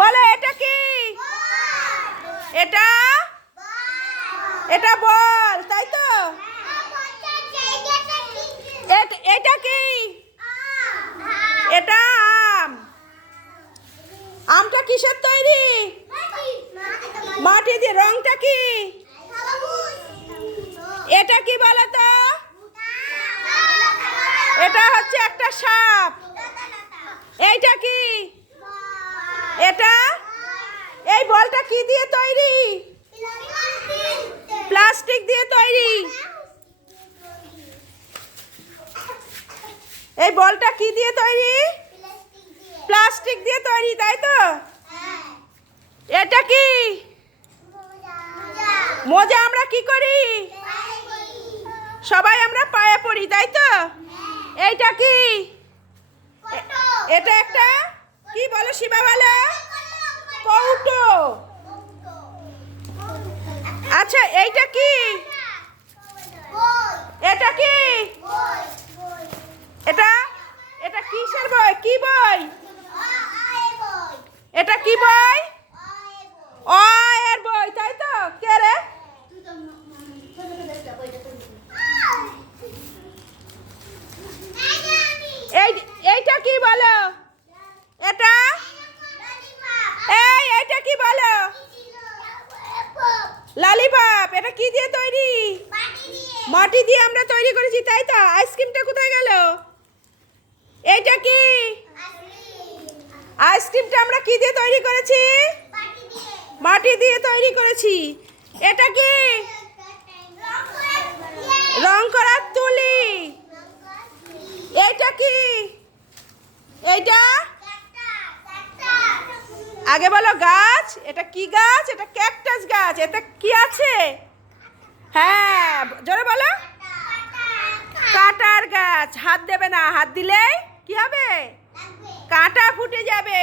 বলো এটা কি? এটা এটা বল, তাই তো? এটা কি? এটা আম। আমটা কিসের তৈরি? মাটি দিয়ে। রংটা কি? এটা কি বলো তো? এটা হচ্ছে একটা সাপ। এইটা কি? এটা এই বলটা কি দিয়ে তৈরি? প্লাস্টিক দিয়ে তৈরি। এই বলটা কি দিয়ে তৈরি? প্লাস্টিক দিয়ে তৈরি, তাই তো? এটা কি? মোজা। আমরা কি করি? সবাই আমরা পায়ে পড়ি, তাই তো? এইটা কি? এটা একটা কি বলো শিবা, বলো? কৌটো। আচ্ছা এইটা কি? এটা কি? এটা এটা কিসের বই? কি বই? এটা কি বই? অ এর বই, তাই তো? কে রে? এইটা কি বলো? এটা এইটা কি বলো? ললিপপ। এটা কি দিয়ে তৈরি? মাটি দিয়ে আমরা তৈরি করেছি, তাই তো? আইসক্রিমটা কোথায় গেল? এইটা কি? আইসক্রিমটা আমরা কি দিয়ে তৈরি করেছি? মাটি দিয়ে তৈরি করেছি। এটা কি? রং করার তুলি। এইটা কি? এইটা আগে বলো গাছ। এটা কি গাছ? এটা ক্যাকটাস গাছ। এটা কি আছে? হ্যাঁ, জোরে বলো। কাঁটার গাছ। হাত দেবে না, হাত দিলে কি হবে? কাঁটা ফুটে যাবে।